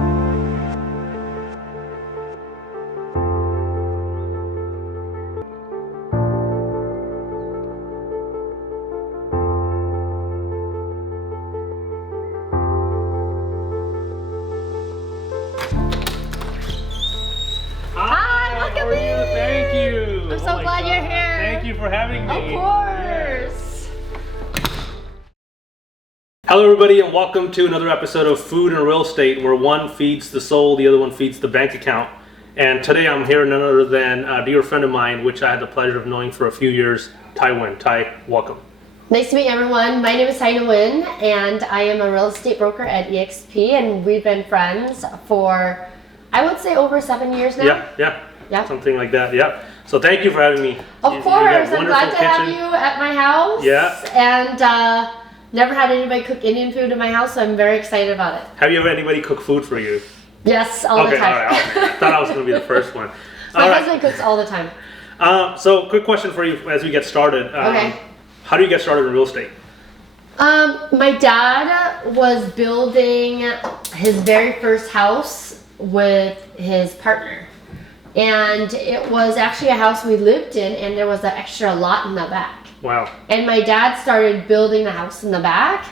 I'm so glad you're here. Thank you for having me. Of course. Hello everybody and welcome to another episode of Food and Real Estate, where one feeds the soul, the other one feeds the bank account. And today I'm here none other than a dear friend of mine, which I had the pleasure of knowing for a few years, Thai Nguyen. Thai, welcome. Nice to meet everyone. My name is Thai Nguyen and I am a real estate broker at EXP, and we've been friends for, I would say, over 7 years now. Yeah. Something like that, yeah. So thank you for having me. Of course, I'm glad to have you at my house. Yeah. And never had anybody cook Indian food in my house, so I'm very excited about it. Have you ever had anybody cook food for you? Yes, all the time. All right. I thought I was going to be the first one. My husband cooks all the time. So quick question for you as we get started. Okay. How do you get started in real estate? My dad was building his very first house with his partner. And it was actually a house we lived in, and there was an extra lot in the back. Wow. And my dad started building the house in the back,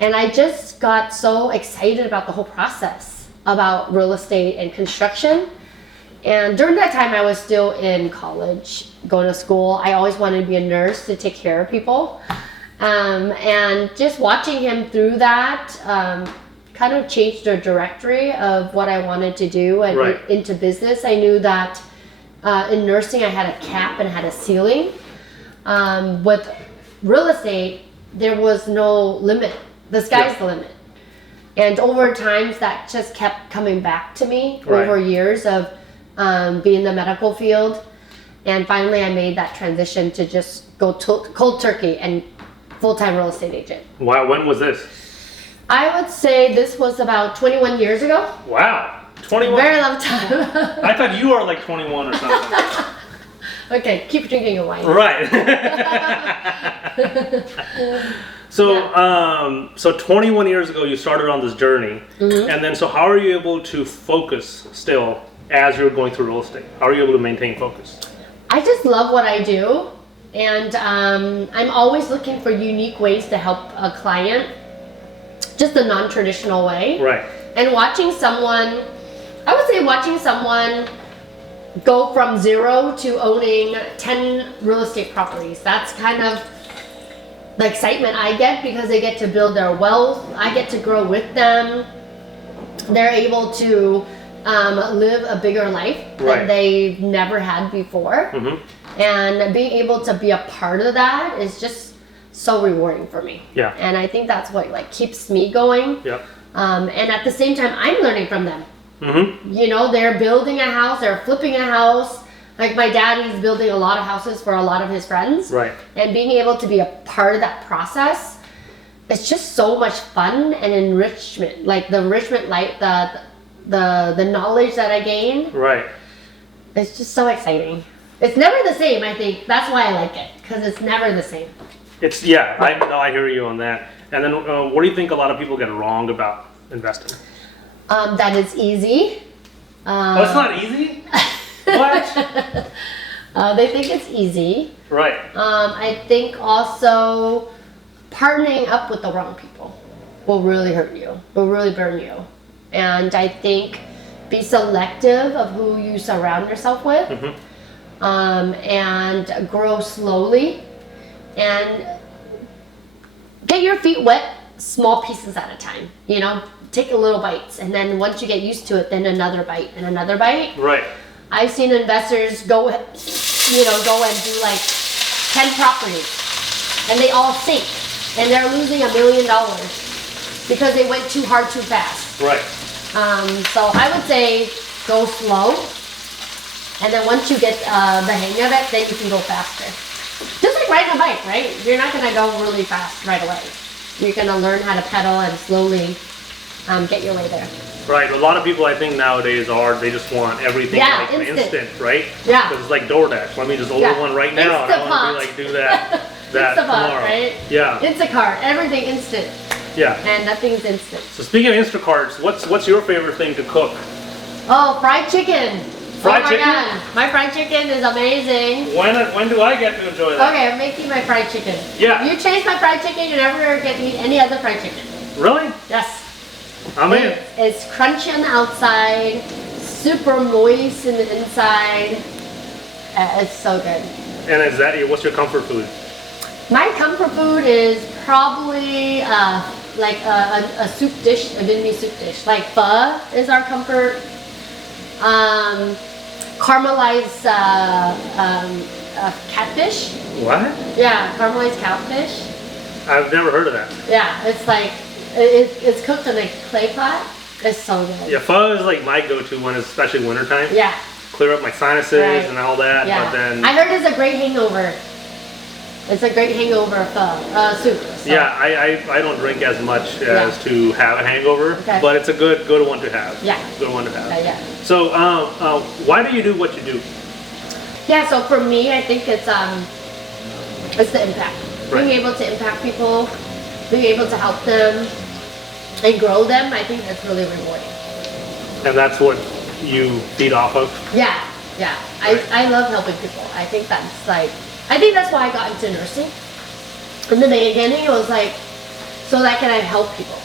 and I just got so excited about the whole process, about real estate and construction. And during that time, I was still in college, going to school. I always wanted to be a nurse to take care of people. And just watching him through that, kind of changed the directory of what I wanted to do and into business. I knew that in nursing I had a cap and had a ceiling. With real estate, there was no limit. The sky's the limit. And over time, that just kept coming back to me over years of being in the medical field. And finally I made that transition to just go cold turkey and full-time real estate agent. Wow, when was this? I would say this was about 21 years ago. Wow, 21? Very long time. I thought you were like 21 or something. Okay, keep drinking your wine. Right. So 21 years ago you started on this journey, and then so how are you able to focus still as you're going through real estate? How are you able to maintain focus? I just love what I do, and I'm always looking for unique ways to help a client. Just a non-traditional way. Right. And watching someone go from zero to owning 10 real estate properties. That's kind of the excitement I get, because they get to build their wealth. I get to grow with them. They're able to live a bigger life that they've never had before. And being able to be a part of that is just so rewarding for me. Yeah. And I think that's what keeps me going. Yep. And at the same time, I'm learning from them. You know, they're building a house, they're flipping a house. Like my dad is building a lot of houses for a lot of his friends. Right. And being able to be a part of that process, it's just so much fun and enrichment. Like the enrichment, like the knowledge that I gain. Right. It's just so exciting. It's never the same, I think. That's why I like it, because it's never the same. I hear you on that. And then what do you think a lot of people get wrong about investing? That it's easy. It's not easy? What? They think it's easy. Right. I think also partnering up with the wrong people will really hurt you, will really burn you. And I think be selective of who you surround yourself with, and grow slowly. And get your feet wet, small pieces at a time. You know, take a little bites, and then once you get used to it, then another bite and another bite. Right. I've seen investors go and do like 10 properties, and they all sink, and they're losing $1 million because they went too hard too fast. Right. So I would say go slow, and then once you get the hang of it, then you can go faster. Just like riding a bike, right? You're not going to go really fast right away. You're going to learn how to pedal and slowly get your way there. Right. A lot of people, I think, nowadays they just want everything instant, right? Yeah. Because it's like DoorDash. Let me just order one right now. And I want to do that Instapot, tomorrow. right? Yeah. Instacart, everything instant. Yeah. And nothing's instant. So speaking of Instacarts, what's your favorite thing to cook? Oh, fried chicken. Fried oh my chicken? God. My fried chicken is amazing. When do I get to enjoy that? Okay, I'm making my fried chicken. Yeah. You taste my fried chicken, you never get to eat any other fried chicken. Really? Yes. I'm in. It's crunchy on the outside, super moist in the inside. It's so good. And is that what's your comfort food? My comfort food is probably like a soup dish, a Vietnamese soup dish. Like pho is our comfort. Caramelized catfish. What? Yeah, caramelized catfish. I've never heard of that. Yeah, it's like it's cooked in a clay pot. It's so good. Yeah, pho is like my go-to one, especially wintertime. Yeah. Clear up my sinuses Right. and all that. Yeah. But then I heard it's a great hangover. It's a great hangover soup. So. yeah, I don't drink as much as to have a hangover, Okay. but it's a good one to have. Yeah. Good one to have. Yeah. So why do you do what you do? Yeah, so for me, I think it's the impact. Right. Being able to impact people, being able to help them and grow them, I think that's really rewarding. And that's what you feed off of? Yeah. Right. I love helping people. I think that's why I got into nursing. In the beginning, it was like, so that can I help people?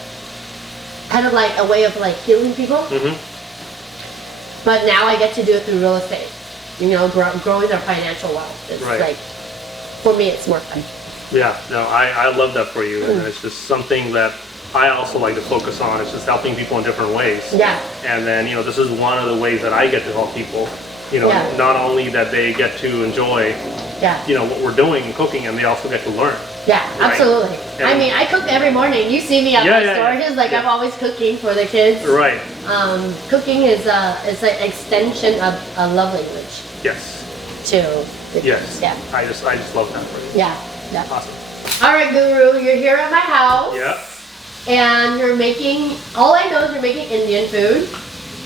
Kind of like a way of like healing people. Mm-hmm. But now I get to do it through real estate. You know, growing their financial wealth. It's Right. like, for me, it's more fun. Yeah, no, I love that for you. And it's just something that I also like to focus on. It's just helping people in different ways. Yeah. And then, this is one of the ways that I get to help people. Yeah. Not only that they get to enjoy, Yeah. what we're doing and cooking, and they also get to learn. Yeah, Right. absolutely. And- I mean, I cook every morning. You see me on Yeah, my yeah, stories. Like yeah. I'm always cooking for the kids. Right. Cooking is an extension of a love language Yes. to the Yes. kids. Yeah. I just love that for you. Yeah. Awesome. All right, Guru, you're here at my house. Yeah. And you're making. All I know is you're making Indian food.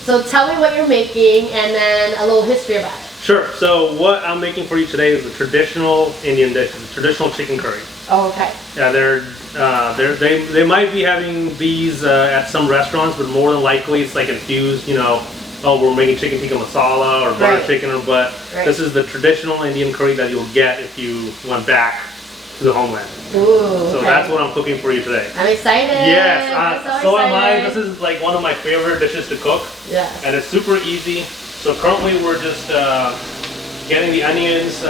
So tell me what you're making, and then a little history about it. Sure. So what I'm making for you today is the traditional Indian dish, the traditional chicken curry. Oh, okay. Yeah, they might be having these at some restaurants, but more than likely it's like infused. We're making chicken tikka masala or butter Right. chicken, but Right. this is the traditional Indian curry that you'll get if you went back to the homeland. Ooh. So okay. that's what I'm cooking for you today. I'm excited. Yes, I'm so am I. excited. This is like one of my favorite dishes to cook, Yeah. and it's super easy. So currently we're just getting the onions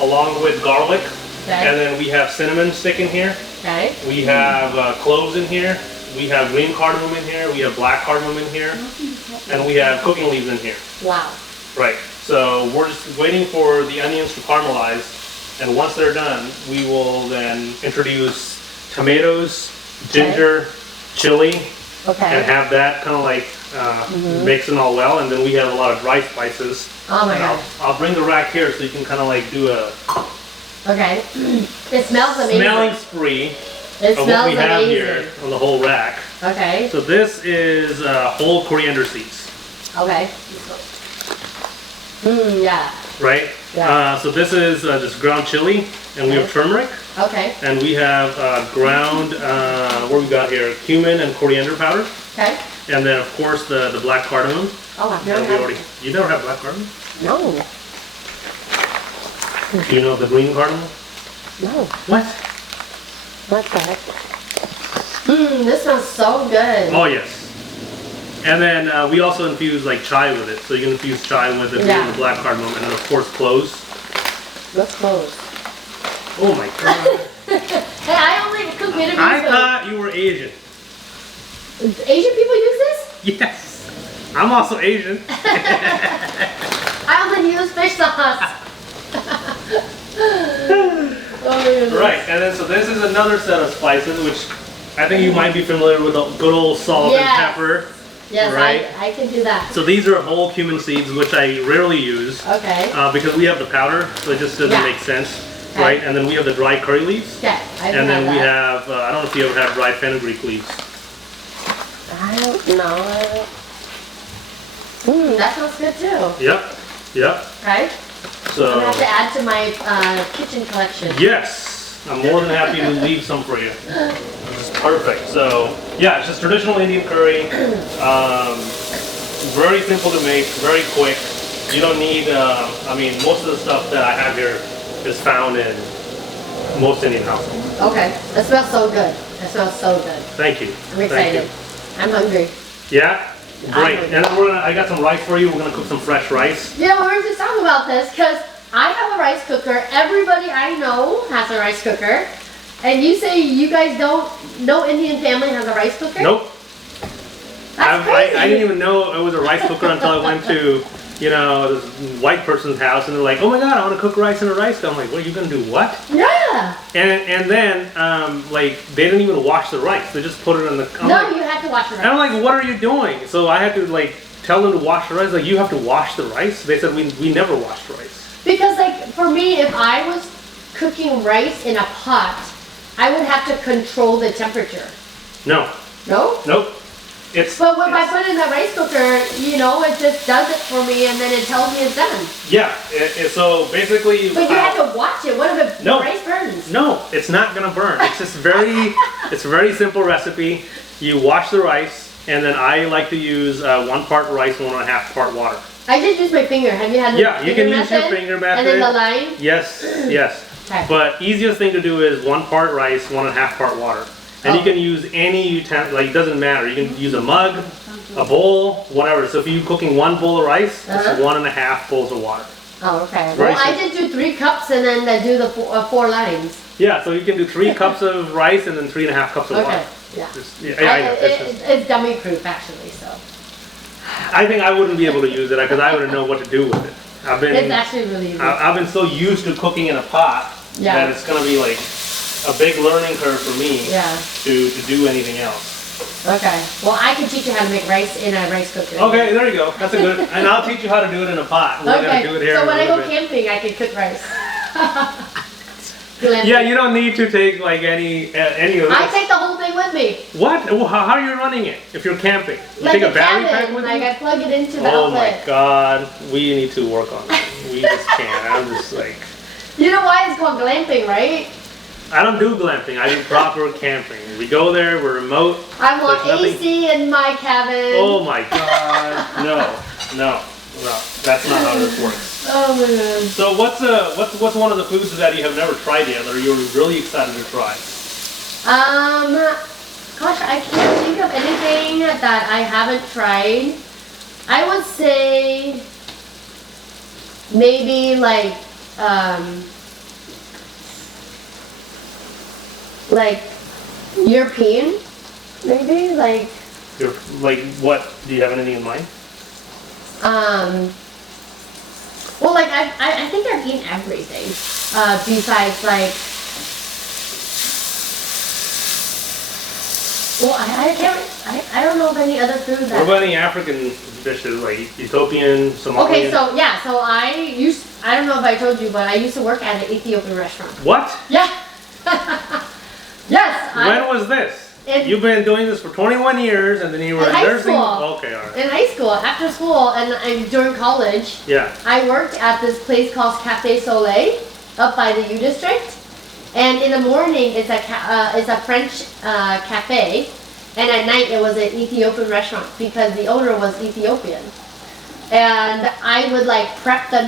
along with garlic, Okay. and then we have cinnamon stick in here. Okay. We have cloves in here. We have green cardamom in here. We have black cardamom in here, and we have cooking leaves in here. Wow. Right. So we're just waiting for the onions to caramelize, and once they're done, we will then introduce tomatoes, ginger, chili, Okay. and have that kind of like mixing all well. And then we have a lot of dry spices. Oh my And god. I'll bring the rack here so you can kind of like do a Okay. It smells amazing. smelling spree It of what smells we have amazing. here on the whole rack. Okay. So this is whole coriander seeds, Okay. Yeah. right? Yeah. So this is just ground chili, and we have turmeric, Okay. and we have ground, what we got here, cumin and coriander powder, Okay. and then of course the black cardamom. Oh, I've never that we had. already, you never had black cardamom? No. Do you know the green cardamom? No. What? What's that? This smells so good. Oh yes. And then we also infuse like chai with it, so you can infuse chai with it, Yeah. with the black cardamom, and then of course cloves. Let's close. Oh my god! Hey, I only cook Vietnamese I food. thought you were Asian. Asian people use this? Yes, I'm also Asian. I only use fish sauce. Oh my goodness. Right, and then so this is another set of spices, which I think you might be familiar with, the good old salt Yes. and pepper. Yes, Right. I can do that. So these are whole cumin seeds, which I rarely use Okay. because we have the powder, so it just doesn't Yeah. make sense, Okay. right? And then we have the dry curry leaves, Okay. I've and then had we that. have I don't know if you ever had dried fenugreek leaves. I don't know. That sounds good too. Yep, yep. Right? I'm So gonna have to add to my kitchen collection. yes, I'm more than happy to leave some for you. Just Perfect. So yeah, it's just traditional Indian curry. Very simple to make, very quick. You don't need. I mean, most of the stuff that I have here is found in most Indian households. Okay. It smells so good. It smells so good. Thank you. I'm excited. I'm hungry. Yeah. Great. And then I got some rice for you. We're gonna cook some fresh rice. Yeah, we were just talking about this because I have a rice cooker. Everybody I know has a rice cooker. And you say you guys don't, no Indian family has a rice cooker? Nope. That's crazy. I didn't even know it was a rice cooker until I went to, this white person's house, and they're like, "Oh my God, I want to cook rice in a rice cooker." I'm like, "What are you gonna do? What?" Yeah. And then they didn't even wash the rice. They just put it in the. You had to wash the rice. And I'm like, "What are you doing?" So I had to tell them to wash the rice. Like, you have to wash the rice. They said we never wash the rice. Because for me, if I was cooking rice in a pot, I would have to control the temperature. No. No? Nope. But when I put it in the rice cooker, it just does it for me, and then it tells me it's done. Yeah. So basically. But you have to watch it. What if the rice burns? No, it's not gonna burn. It's just it's a very simple recipe. You wash the rice, and then I like to use 1 part rice, 1.5 part water. I just use my finger. Have you had the Yeah, you can use your finger method. And then the line? Yes. Okay. But easiest thing to do is 1 part rice, 1.5 part water. And you can use any utensil, it doesn't matter. You can use a mug, a bowl, whatever. So if you're cooking 1 bowl of rice, it's 1.5 bowls of water. Oh, okay. Very I just do 3 cups and then I do the 4 lines. Yeah, so you can do 3 cups of rice and then 3.5 cups of water. Yeah. I know. It's dummy proof actually, so. I think I wouldn't be able to use it because I wouldn't know what to do with it. It's actually really easy. I've been so used to cooking in a pot that it's going to be a big learning curve for me to do anything else. Okay. Well, I can teach you how to make rice in a rice cooker. Okay, there you go. That's a good. And I'll teach you how to do it in a pot. We're gonna do it here. So when I go camping, I can cook rice. Yeah, you don't need to take any of this. I take the whole thing with me. What? How are you running it if you're camping? You Like take a battery cabin, pack with like you? I plug it into the Oh outlet. my God, we need to work on that. We just can't. I'm just You know why it's called glamping, right? I don't do glamping. I do proper camping. We go there. We're remote. I want There's nothing- AC in my cabin. Oh my God, no. That's not how this works. Oh my God. So what's one of the foods that you have never tried yet, or you're really excited to try? Gosh, I can't think of anything that I haven't tried. I would say maybe European, maybe You're what? Do you have anything in mind? well, I think I've eaten everything, besides well, I don't know of any other food that. What about any African dishes, like Ethiopian, Somalian? Okay, so I don't know if I told you, but I used to work at an Ethiopian restaurant. What? Yeah. Yes. When was this? You've been doing this for 21 years, and then you were in high nursing? school. Okay, all right. In high school, after school, and during college, Yeah. I worked at this place called Cafe Soleil up by the U District. And in the morning, it's a French cafe, and at night it was an Ethiopian restaurant because the owner was Ethiopian. And I would prep the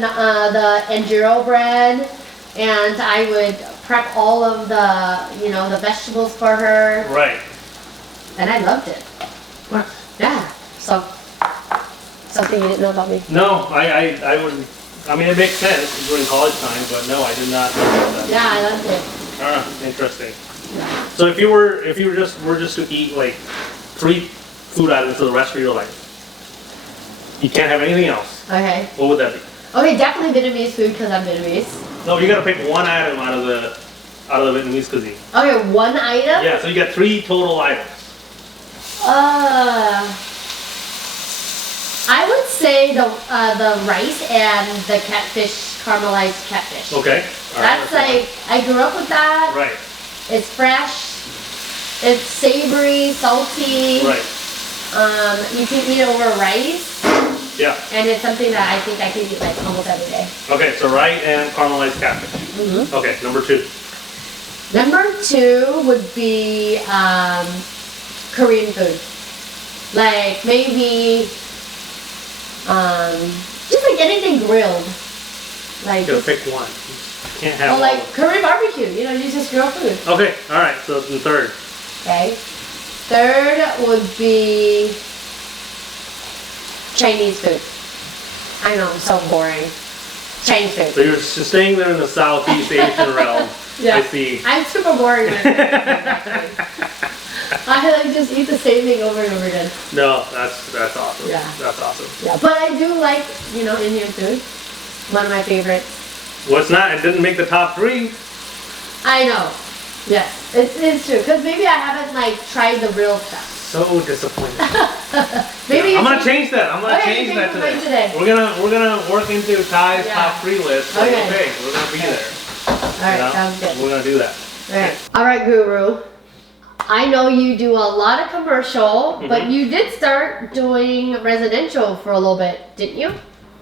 injera bread, and I would prep all of the vegetables for her. Right. And I loved it. What? Yeah. So something you didn't know about me. No, I wouldn't. I mean, it makes sense during college time, but no, I did not know about that. Yeah, I loved it. Interesting. So if you were just to eat 3 food items for the rest of your life, you can't have anything else. Okay. What would that be? Okay, definitely Vietnamese food because I'm Vietnamese. No, you gotta pick one item out of the Vietnamese cuisine. Okay, one item? Yeah, so you got 3 total items. I would say the rice and the catfish, caramelized catfish. Okay. All right, That's I grew up with that. Right. It's fresh. It's savory, salty. Right. You can eat it over rice. Yeah. And it's something that I think I can eat almost every day. Okay, so rice and caramelized catfish. Mm-hmm. Okay, number 2. Number 2 would be Korean food. Like maybe just like anything grilled. Like You gotta pick one. You can't have all like of Korean barbecue, you know, you just grill food. them. Okay, alright, so the third. Okay. Third would be Chinese food. I know, I'm so boring. Chinese food. So you're staying there in the Southeast Asian realm. Yeah. I see. I'm super boring. I like just eat the same thing over and over again. No, that's awesome. Yeah. That's awesome. Yeah, but I do like, you know, Indian food. One of my favorites. Well, it's not. It didn't make the top 3. I know. Yes, it's true. Because maybe I haven't like tried the real stuff. So disappointed. Maybe I'm gonna change that. I'm gonna Okay, change that change mine today. today. We're gonna work into Ty's Yeah. top 3 list. So Okay. okay, we're gonna be there. Alright, You know? sounds good. We're gonna do that. Alright, Guru. I know you do a lot of commercial, but Mhm. you did start doing residential for a little bit, didn't you?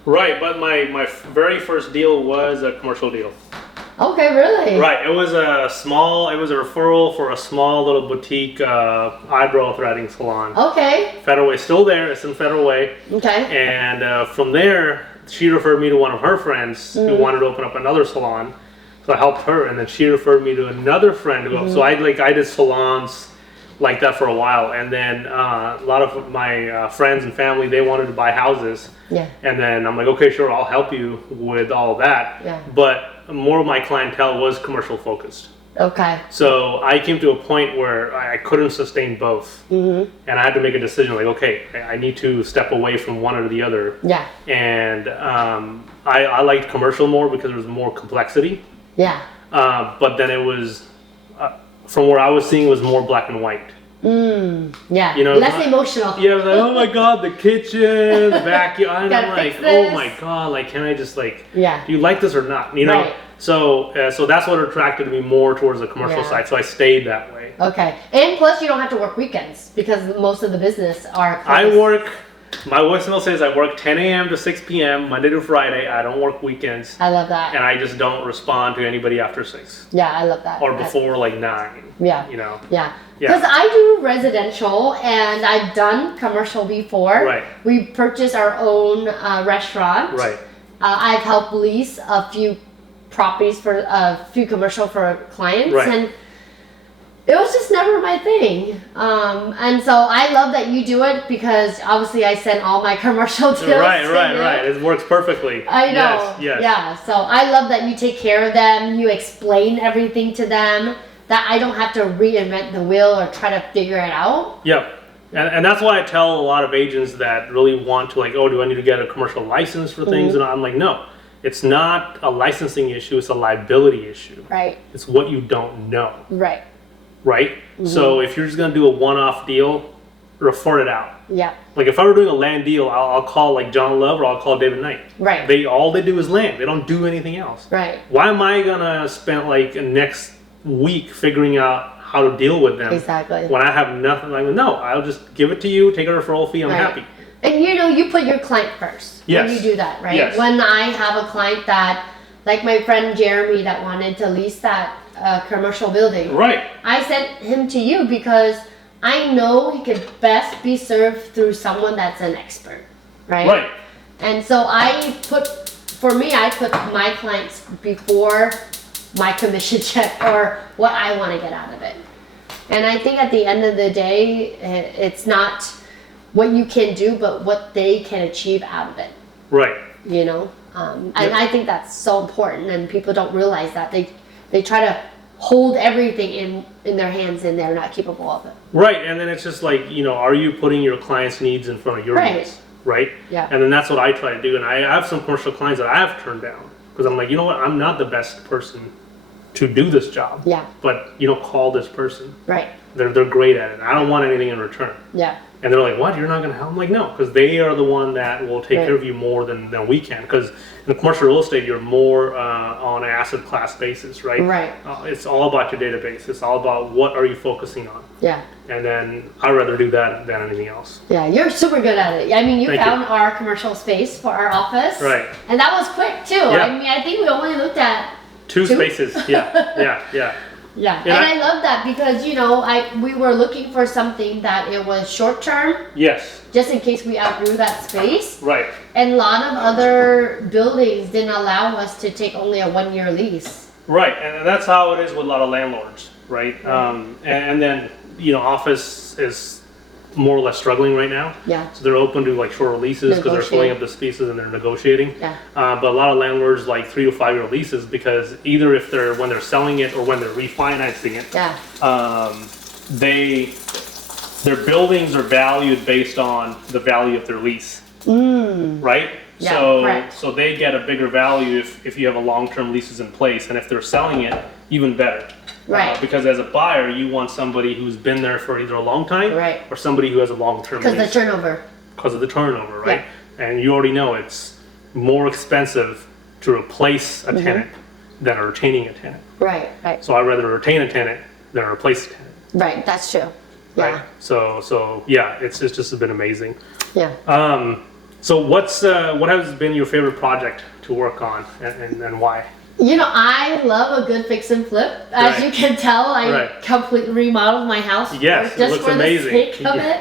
Right, but my very first deal was a commercial deal. Okay, really? Right, it was a referral for a small little boutique eyebrow threading salon. Okay. Federal Way, still there. It's in Federal Way. Okay. And from there, she referred me to one of her friends who wanted to open up another salon. So I helped her, and then she referred me to another friend who. So I did salons like that for a while, and then a lot of my friends and family, they wanted to buy houses. Yeah. And then I'm like, okay, sure, I'll help you with all of that. Yeah. But more of my clientele was commercial focused. Okay. So I came to a point where I couldn't sustain both. And I had to make a decision like, okay, I need to step away from one or the other. Yeah. And I liked commercial more because there was more complexity. Yeah. But then it was, from where I was seeing, it was more black and white. Yeah. You know, less emotional. Yeah, I was like, oh my god, the kitchen, the vacuum. And Gotta I'm like, fix oh this. my god, like, can I just like, Yeah. do you like this or not? You know? Right. So that's what attracted me more towards the commercial Yeah. side. So I stayed that way. Okay. And plus you don't have to work weekends because most of the business are I closed. work, my voicemail says I work 10 a.m. to 6 p.m. Monday to Friday. I don't work weekends. I love that. And I just don't respond to anybody after 6 Yeah, I love that. or before like 9. Yeah. You know? Yeah. Yeah. Because I do residential and I've done commercial before. Right. We purchased our own restaurant. Right. I've helped lease a few properties for a few commercial for clients. Right. And it was just never my thing. And so I love that you do it because obviously I send all my commercial deals Right, to right, you. right. It works perfectly. I know. Yes, yes. Yeah. So I love that you take care of them. You explain everything to them. That I don't have to reinvent the wheel or try to figure it out. Yep. And that's why I tell a lot of agents that really want to like, oh, do I need to get a commercial license for things? And I'm like, no, it's not a licensing issue. It's a liability issue. Right. It's what you don't know. Right. Right? So if you're just going to do a one-off deal, refer it out. Yeah. Like if I were doing a land deal, I'll call like John Love or I'll call David Knight. Right. All they do is land. They don't do anything else. Right. Why am I going to spend like next week figuring out how to deal with them Exactly. when I have nothing? Like, no, I'll just give it to you, take a referral fee, I'm Right. happy. And you know, you put your client first Yes. when you do that, right? Yes. When I have a client that, like my friend Jeremy that wanted to lease that commercial building, Right. I sent him to you because I know he could best be served through someone that's an expert, right? Right. And so I put my clients before my commission check or what I want to get out of it. And I think at the end of the day, it's not what you can do, but what they can achieve out of it, Right. you know? And I think that's so important, and people don't realize that. They try to hold everything in their hands, and they're not capable of it. Right. And then it's just like, you know, are you putting your client's needs in front of your Right. needs? Right. Yeah. And then that's what I try to do. And I have some commercial clients that I have turned down because I'm like, you know what? I'm not the best person to do this job. Yeah. But, you know, call this person. Right. They're great at it. I don't want anything in return. Yeah. And they're like, what? You're not going to help? I'm like, no, because they are the one that will take Right. care of you more than we can. Because in commercial real estate, you're more on an asset class basis, right? Right. It's all about your database. It's all about what are you focusing on. Yeah. And then I'd rather do that than anything else. Yeah, you're super good at it. I mean, you Thank found you. our commercial space for our office. Right. And that was quick too. Yeah. I mean, I think we only looked at Two Two? spaces. Yeah, yeah, yeah. Yeah, and I love that because we were looking for something that it was short term. Yes. Just in case we outgrew that space. Right. And a lot of other buildings didn't allow us to take only a 1-year lease. Right, and that's how it is with a lot of landlords, right? And then office is more or less struggling right now. Yeah. So they're open to like shorter leases because they're filling up the spaces and they're negotiating. Yeah. But a lot of landlords like 3 to 5 year leases because either when they're selling it or when they're refinancing it. Yeah. Their buildings are valued based on the value of their lease. Right? Yeah, correct. So they get a bigger value if you have a long-term leases in place, and if they're selling it, even better. Right. Because as a buyer, you want somebody who's been there for either a long time, right, or somebody who has a long-term lease. Because the turnover. Because of the turnover, right? Yeah. And you already know it's more expensive to replace a tenant than a retaining a tenant. Right, right. So I'd rather retain a tenant than replace a tenant. Right, that's true. Yeah. Right? So yeah, it's just been amazing. Yeah. So what has been your favorite project to work on, and why? I love a good fix and flip. As you can tell, I completely remodeled my house. Yes, just it looks for amazing. the sake of it.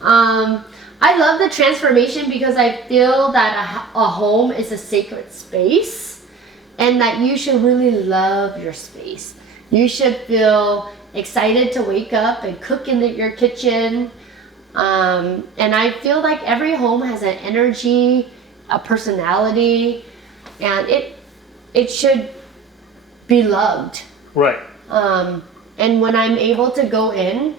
I love the transformation because I feel that a home is a sacred space, and that you should really love your space. You should feel excited to wake up and cook in your kitchen. And I feel like every home has an energy, a personality, and it should be loved. Right. And when I'm able to go in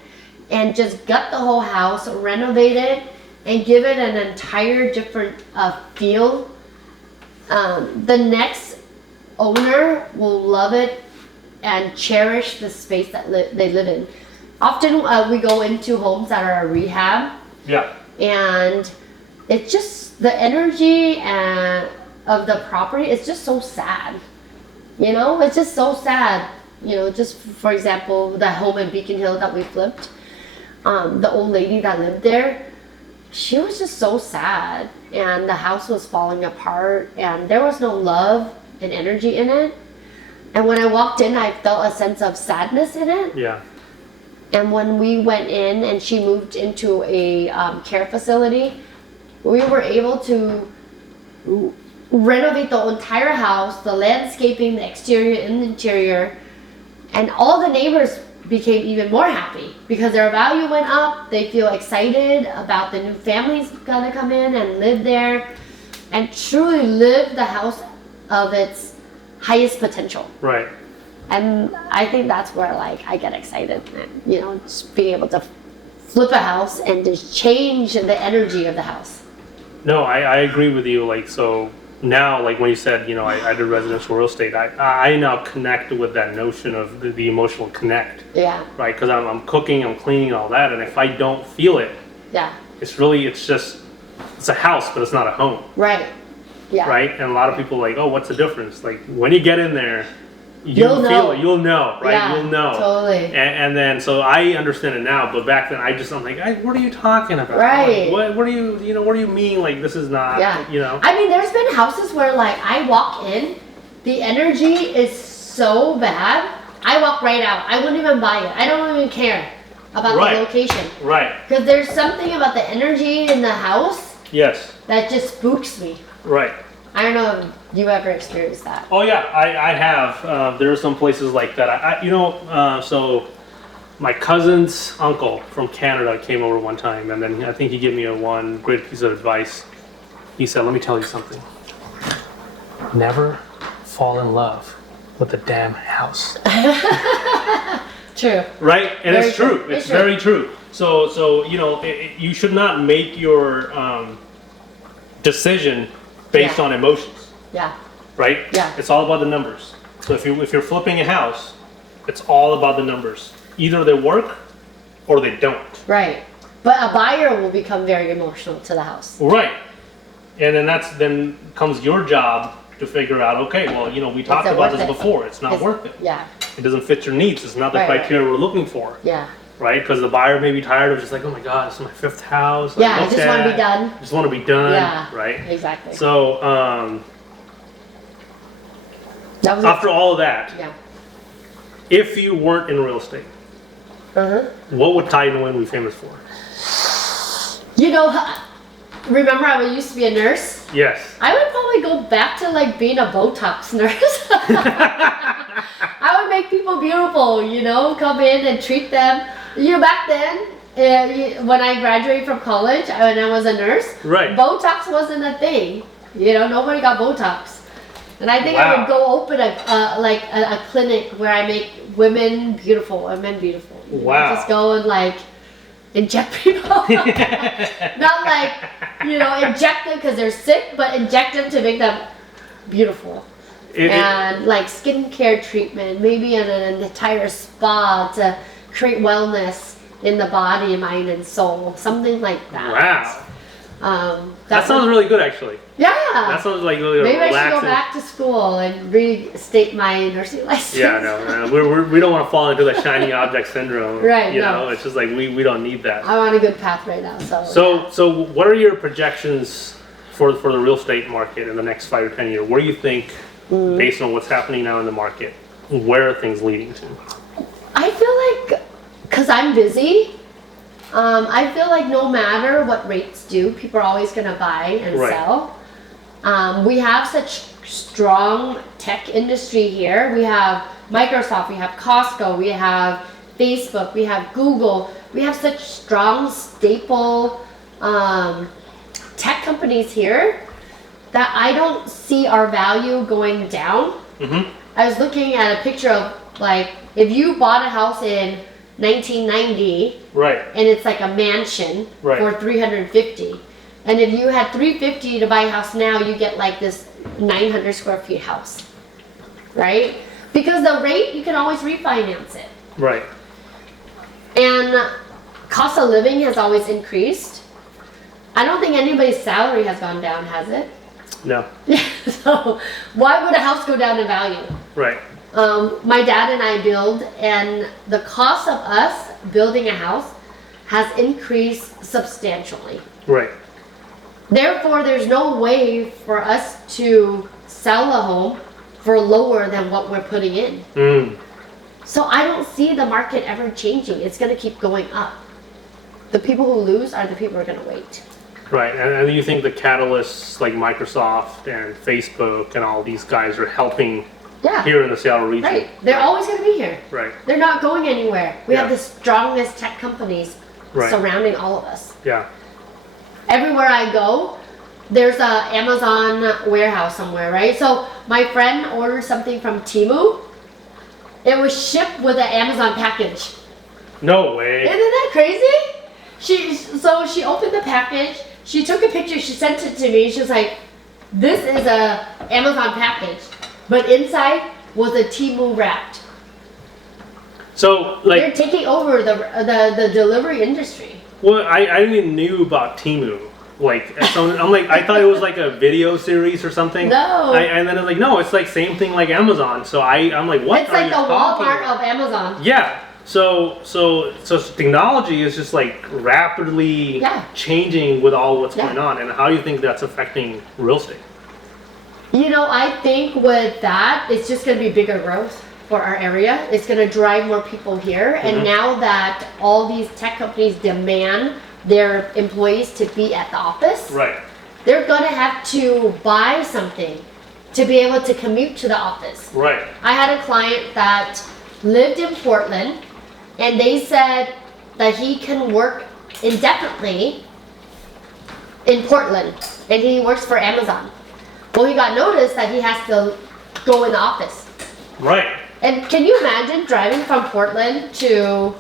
and just gut the whole house, renovate it, and give it an entire different feel, the next owner will love it and cherish the space that they live in. Often we go into homes that are a rehab. Yeah. And it's just the energy of the property. It's just so sad. It's just so sad. Just for example, the home in Beacon Hill that we flipped. The old lady that lived there, she was just so sad, and the house was falling apart, and there was no love and energy in it. And when I walked in, I felt a sense of sadness in it. Yeah. And when we went in and she moved into a care facility, we were able to renovate the entire house, the landscaping, the exterior and the interior, and all the neighbors became even more happy because their value went up. They feel excited about the new families gonna come in and live there and truly live the house of its highest potential. Right. And I think that's where I get excited, just being able to flip a house and just change the energy of the house. No, I agree with you. So now, when you said, I did residential real estate, I now connect with that notion of the emotional connect. Yeah. Right, because I'm cooking, I'm cleaning, all that, and if I don't feel it, yeah, it's a house, but it's not a home. Right. Yeah. Right, and a lot of people oh, what's the difference? When you get in there, you'll feel it. You'll know, right? Yeah, you'll know. Totally. And then, so I understand it now, but back then I'm like, what are you talking about? Right. What do you, what do you mean? This is not, I mean, there's been houses where I walk in, the energy is so bad, I walk right out. I wouldn't even buy it. I don't even care about the location. Right. Because there's something about the energy in the house. Yes. That just spooks me. Right. I don't know if you ever experienced that. Oh yeah, I have. There are some places like that. So my cousin's uncle from Canada came over one time, and then I think he gave me one great piece of advice. He said, "Let me tell you something. Never fall in love with the damn house." True. Right, and very it's true. It's very true. So you should not make your decision based on emotions. Yeah. Right? Yeah. It's all about the numbers. So if you're flipping a house, it's all about the numbers. Either they work or they don't. Right. But a buyer will become very emotional to the house. Right. And then comes your job to figure out, okay, well, we talked about this before. It's not worth it. Yeah. It doesn't fit your needs. It's not the criteria we're looking for. Yeah. Right? Because the buyer may be tired of just oh my God, this is my 5th house. Yeah, I just want to be done. Just want to be done. Yeah. Right? Exactly. So, after all of that, if you weren't in real estate, what would Thai Nguyen be famous for? You know, remember I used to be a nurse? Yes. I would probably go back to like being a Botox nurse. I would make people beautiful, you know, come in and treat them. You know, back then, when I graduated from college, when I was a nurse, Right. Botox wasn't a thing. You know, nobody got Botox. And I think I would go open a clinic where I make women beautiful and men beautiful. You know, Wow. just go and like inject people. Not like, you know, inject them because they're sick, but inject them to make them beautiful. And like skincare treatment, maybe an entire spa to create wellness in the body, mind, and soul. Something like that. Wow. That sounds really good, actually. Yeah. That sounds like really Maybe relaxing. I should go back to school and restate my nursing license. Yeah, no, we don't want to fall into the shiny object syndrome. Right, You no. know, it's just like we don't need that. I'm on a good path right now, So what are your projections for the real estate market in the next 5 or 10 years? Where do you think, based on what's happening now in the market, where are things leading to? I feel like, because I'm busy, I feel like no matter what rates do, people are always going to buy and sell. We have such strong tech industry here. We have Microsoft, we have Costco, we have Facebook, we have Google. We have such strong staple tech companies here that I don't see our value going down. I was looking at a picture of like, if you bought a house in 1990, and it's like a mansion for 350, and if you had 350 to buy a house now, you get like this 900 square feet house, right? Because the rate, you can always refinance it. Right. And cost of living has always increased. I don't think anybody's salary has gone down, has it? No. So why would a house go down in value? Right. My dad and I build, and the cost of us building a house has increased substantially. Right. Therefore, there's no way for us to sell a home for lower than what we're putting in. So I don't see the market ever changing. It's going to keep going up. The people who lose are the people who are going to wait. Right, and you think the catalysts like Microsoft and Facebook and all these guys are helping here in the Seattle region? Right. They're always going to be here. Right. They're not going anywhere. We have the strongest tech companies surrounding all of us. Yeah. Everywhere I go, there's a Amazon warehouse somewhere, right? So my friend ordered something from Temu. It was shipped with an Amazon package. No way. Isn't that crazy? So she opened the package. She took a picture. She sent it to me. She was like, "This is a Amazon package, but inside was a Temu wrapped." So like they're taking over the delivery industry. Well, I didn't even knew about Temu. Like, so I'm like, I thought it was like a video series or something. No. And then I was like, no, it's like same thing like Amazon. So I'm like, what? It's like the Walmart of Amazon. Yeah. So technology is just like rapidly changing with all what's going on. And how do you think that's affecting real estate? You know, I think with that, it's just going to be bigger growth for our area. It's going to drive more people here. And now that all these tech companies demand their employees to be at the office, they're going to have to buy something to be able to commute to the office. Right. I had a client that lived in Portland, and they said that he can work indefinitely in Portland, and he works for Amazon. Well, he got notice that he has to go in the office. Right. And can you imagine driving from Portland to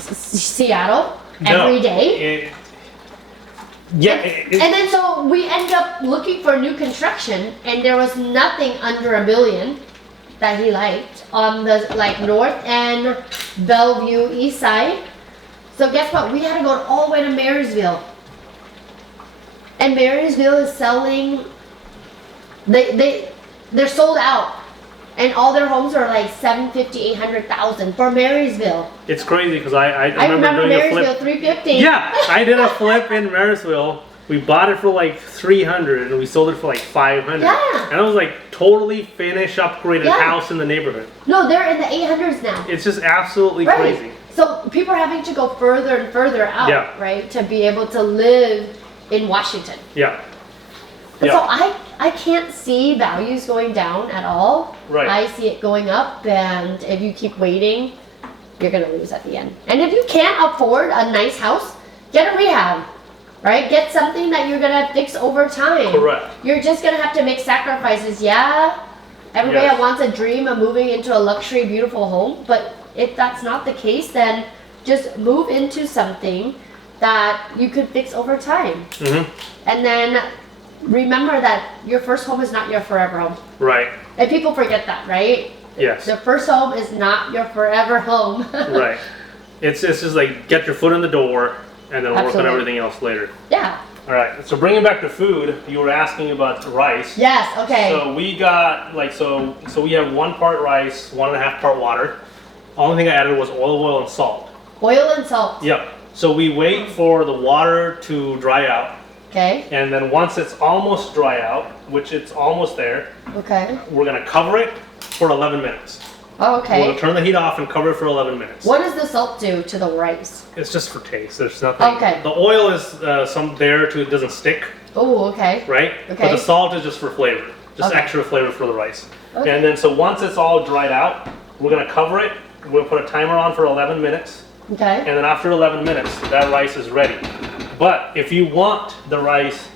Seattle every day? And then so we end up looking for new construction, and there was nothing under $1 million that he liked on the like North and Bellevue East Side. So guess what? We had to go all the way to Marysville. And Marysville is selling, they're sold out. And all their homes are like $750,000, $800,000 for Marysville. It's crazy because I remember doing Marysville, a flip. $350,000. Yeah, I did a flip in Marysville, We bought it for like 300 and we sold it for like 500. Yeah. And it was like totally finished, upgraded Yeah. house in the neighborhood. No, they're in the 800s now. It's just absolutely crazy. So people are having to go further and further out, Yeah. right, to be able to live in Washington. Yeah. And Yeah. so I can't see values going down at all. Right. I see it going up, and if you keep waiting, you're gonna lose at the end. And if you can't afford a nice house, get a rehab, right? Get something that you're gonna fix over time. Correct. You're just gonna have to make sacrifices. Yeah, everybody Yes. wants a dream of moving into a luxury, beautiful home, but if that's not the case, then just move into something that you could fix over time. Mm-hmm. And then remember that your first home is not your forever home. Right. And people forget that, right? Yes. The first home is not your forever home. Right. It's just like get your foot in the door and then work on Absolutely. everything else later. Yeah. All right. So bringing back to food, you were asking about the rice. Yes, okay. So we got like so we have 1 part rice, 1.5 part water. Only thing I added was olive oil and salt. Oil and salt. Yep. So we wait for the water to dry out, Okay. and then once it's almost dry out, which it's almost there, Okay. we're gonna cover it for 11 minutes. Oh, We're okay. gonna turn the heat off and cover it for 11 minutes. What does the salt do to the rice? It's just for taste. There's nothing. Okay. The oil is some there to it doesn't stick, Oh, okay. right? Okay. But the salt is just for flavor, just Okay. extra flavor for the rice. Okay. And then so once it's all dried out, we're gonna cover it. We'll put a timer on for 11 minutes, Okay. and then after 11 minutes, that rice is ready. But if you want the rice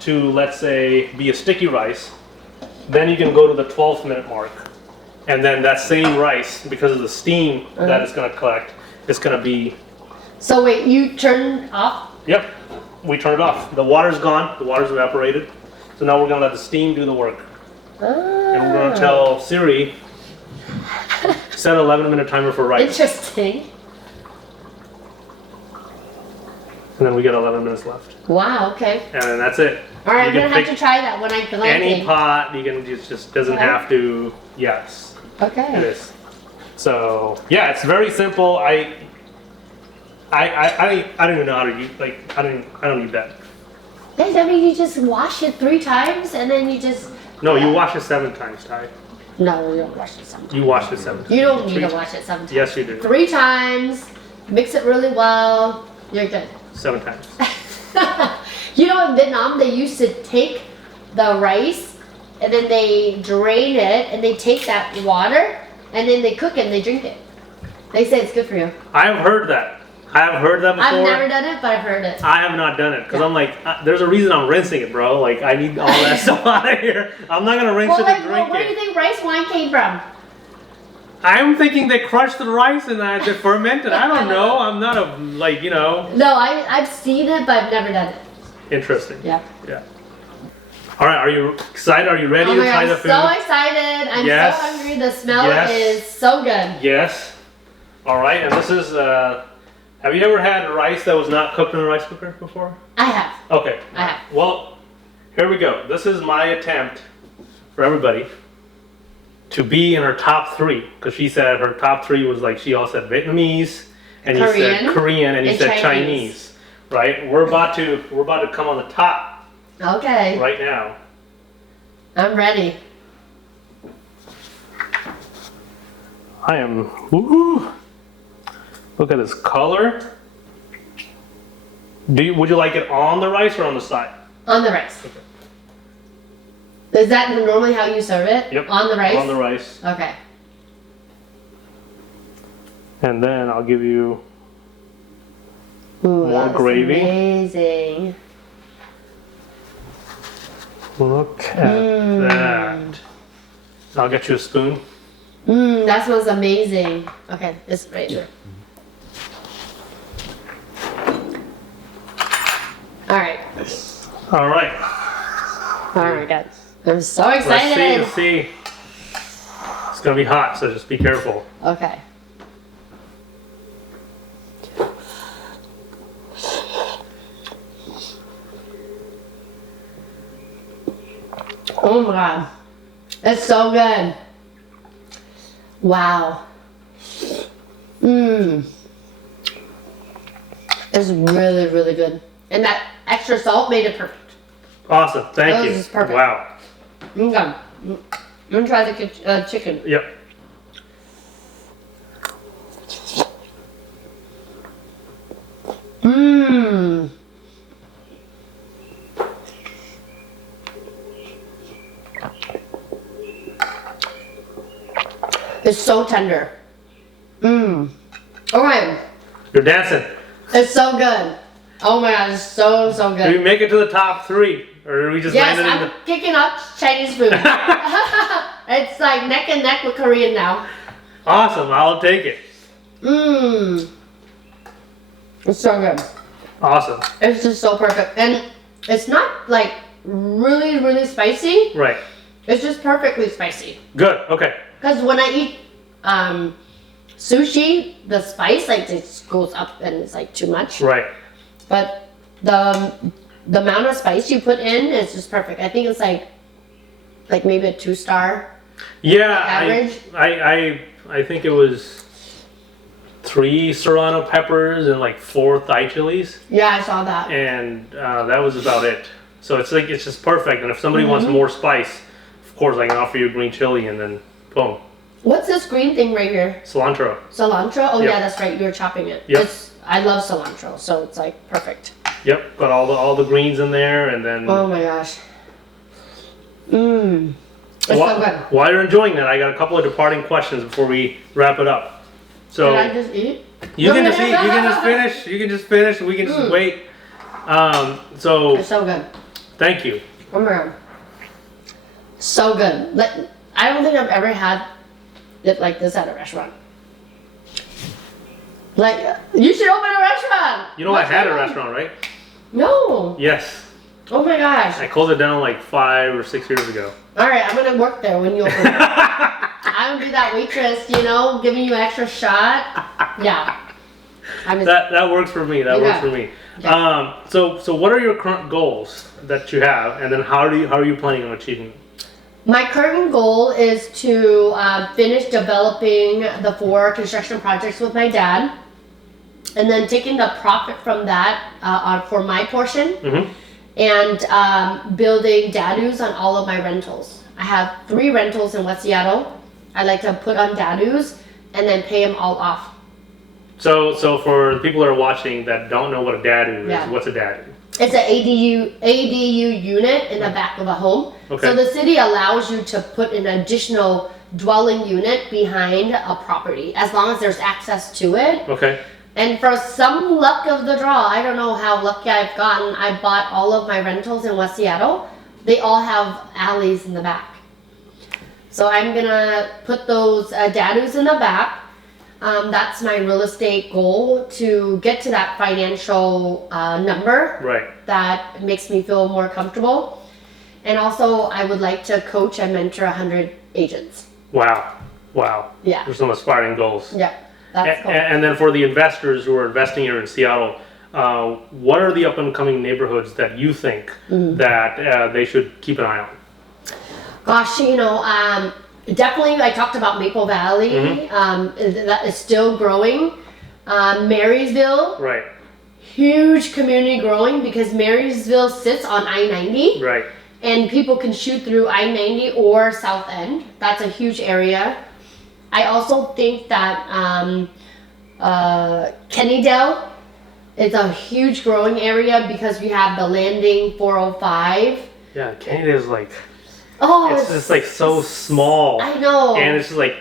to, let's say, be a sticky rice, then you can go to the 12th minute mark. And then that same rice, because of the steam that it's gonna collect, it's gonna be, So wait, you turn off? yep, we turn it off. The water's gone, the water's evaporated. So now we're gonna let the steam do the work. And we're gonna tell Siri, set an 11-minute timer for rice. Interesting. And then we get 11 minutes left. Wow, okay. And then that's it. All right, I'm You gonna can have to pick try that when I glamping. any pot, you can just doesn't Okay. have to, yes, it Okay. is. So yeah, it's very simple. I don't even know how to use, like, I don't need that. Hey, I mean, you just wash it 3 times and then you just. No, you wash it 7 times, Ty. No, you don't wash it 7 times. You wash it 7 times. You don't need Three- to wash it 7 times. Yes, you do. 3 times, mix it really well, you're good. 7 times. You know, in Vietnam, they used to take the rice and then they drain it and they take that water and then they cook it and they drink it. They say it's good for you. I have heard that. I have heard that before. I've never done it, but I've heard it. I have not done it because Yeah. I'm like, there's a reason I'm rinsing it, bro. Like, I need all that stuff out of here. I'm not gonna rinse Well, it like, and drink where do you it. think rice wine came from? I'm thinking they crushed the rice and they fermented. I don't know. I'm not a like, you know. No, I've seen it, but I've never done it. Interesting. Yeah. Yeah. All right. Are you excited? Are you ready Oh to my try God, the I'm food? so excited. I'm Yes. so hungry. The smell Yes. is so good. Yes. All right. And this is. Have you ever had rice that was not cooked in a rice cooker before? I have. Okay. I have. Well, here we go. This is my attempt for everybody to be in her top 3, because she said her top 3 was like, she also said Vietnamese, and you said Korean, Korean, and you and said Chinese. Chinese, right? We're about to come on the top Okay. right now. I'm ready. I am. Woo! Look at this color. Would you like it on the rice or on the side? On the rice. Is that normally how you serve it? Yep. On the rice? On the rice. Okay. And then I'll give you Ooh, more that's gravy. Amazing. Look at that. I'll get you a spoon. That smells amazing. Okay, this right here. All right. All right. Oh my God. I'm so Let's excited. see. It's gonna be hot, so just be careful. Okay. Oh my God. It's so good. Wow. It's really, really good. And that extra extra salt made it perfect. Awesome. Thank you. This is perfect. Wow. Okay. I'm gonna try the chicken. Yep. Mmm. It's so tender. Mmm. Okay. You're dancing. It's so good. Oh my god, it's so Did we good. make it to the top 3? Or did we just Yes, land it in I'm picking up Chinese food. It's like neck and neck with Korean now. Awesome. I'll take it. Mmm. It's so good. Awesome. It's just so perfect. And it's not like really, really spicy. Right. It's just perfectly spicy. Good. Okay. Because when I eat sushi, the spice like it goes up and it's like too much. Right. But the amount of spice you put in is just perfect. I think it's like maybe a 2-star. Yeah. Average? I think it was 3 serrano peppers and like 4 Thai chilies. Yeah, I saw that. And that was about it. So it's like, it's just perfect. And if somebody wants more spice, of course I can offer you a green chili and then boom. What's this green thing right here? Cilantro. Cilantro? Oh Yep. yeah, that's right. You were chopping it. Yep. I love cilantro, so it's like perfect. Yep. Got all the greens in there and then. Oh my gosh. Mmm. It's so good. While you're enjoying that, I got a couple of departing questions before we wrap it up. So Can I just eat? you can just eat. You can just finish. You can just finish. We can just wait. So It's so good. thank you. Oh my god. So good. I don't think I've ever had it like this at a restaurant. Like, you should open a restaurant. You know I had a restaurant, right? No. Yes. Oh my gosh. I closed it down like 5 or 6 years ago. All right, I'm gonna work there when you open it. I'm gonna be that waitress, giving you an extra shot. Yeah. That works for me. That works for me. Yeah. So what are your current goals that you have, and then how are you planning on achieving them? My current goal is to finish developing the 4 construction projects with my dad, and then taking the profit from that for my portion, and building dadus on all of my rentals. I have 3 rentals in West Seattle. I like to put on dadus and then pay them all off. So for the people that are watching that don't know what a dadu is, Yeah. what's a dadu? It's an ADU unit in the back of a home. Okay. So the city allows you to put an additional dwelling unit behind a property as long as there's access to it. Okay. And for some luck of the draw, I don't know how lucky I've gotten, I bought all of my rentals in West Seattle. They all have alleys in the back. So I'm gonna put those dadus in the back. That's my real estate goal, to get to that financial number Right. that makes me feel more comfortable. And also, I would like to coach and mentor 100 agents. Wow. Yeah. There's some aspiring goals. Yeah, that's cool. And then for the investors who are investing here in Seattle, what are the up and coming neighborhoods that you think that they should keep an eye on? Gosh, definitely I talked about Maple Valley. That is still growing. Marysville, Right. huge community growing because Marysville sits on I-90. Right. And people can shoot through I-90 or South End. That's a huge area. I also think that Kennydale is a huge growing area because we have the Landing 405. Yeah, Canada is like, Oh, it's just like so small. I know. And it's just like,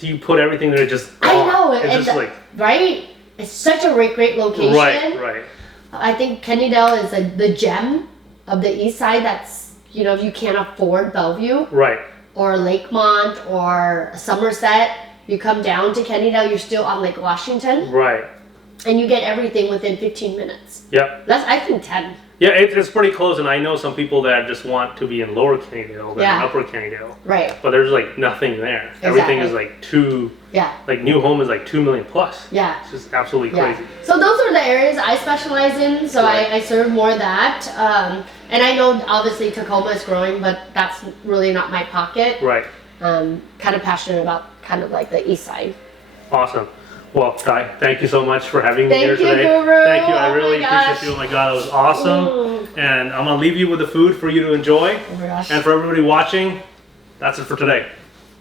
you put everything there, just I know. It's And just like, right? It's such a great location. right. I think Kennydale is the gem of the east side that's, if you can't afford Bellevue Right. or Lakemont or Somerset, you come down to Kennydale, you're still on Lake Washington, Right. and you get everything within 15 minutes. Yep. That's, I think, 10. Yeah, it's pretty close, and I know some people that just want to be in Lower Kennydale than Yeah. Upper Kennydale. Right. But there's like nothing there. Everything is like Yeah. like new home is like 2 million plus. Yeah. It's just absolutely Yeah. crazy. So those are the areas I specialize in. So Right. I serve more of that. And I know obviously Tacoma is growing, but that's really not my pocket. Right. Kind of passionate about kind of like the east side. Awesome. Well, Thai, thank you so much for having me Thank here you, today. Guru. Thank you. I Oh really my gosh. appreciate you. Oh my God, that was awesome. Ooh. And I'm gonna leave you with the food for you to enjoy. Oh my gosh. And for everybody watching, that's it for today.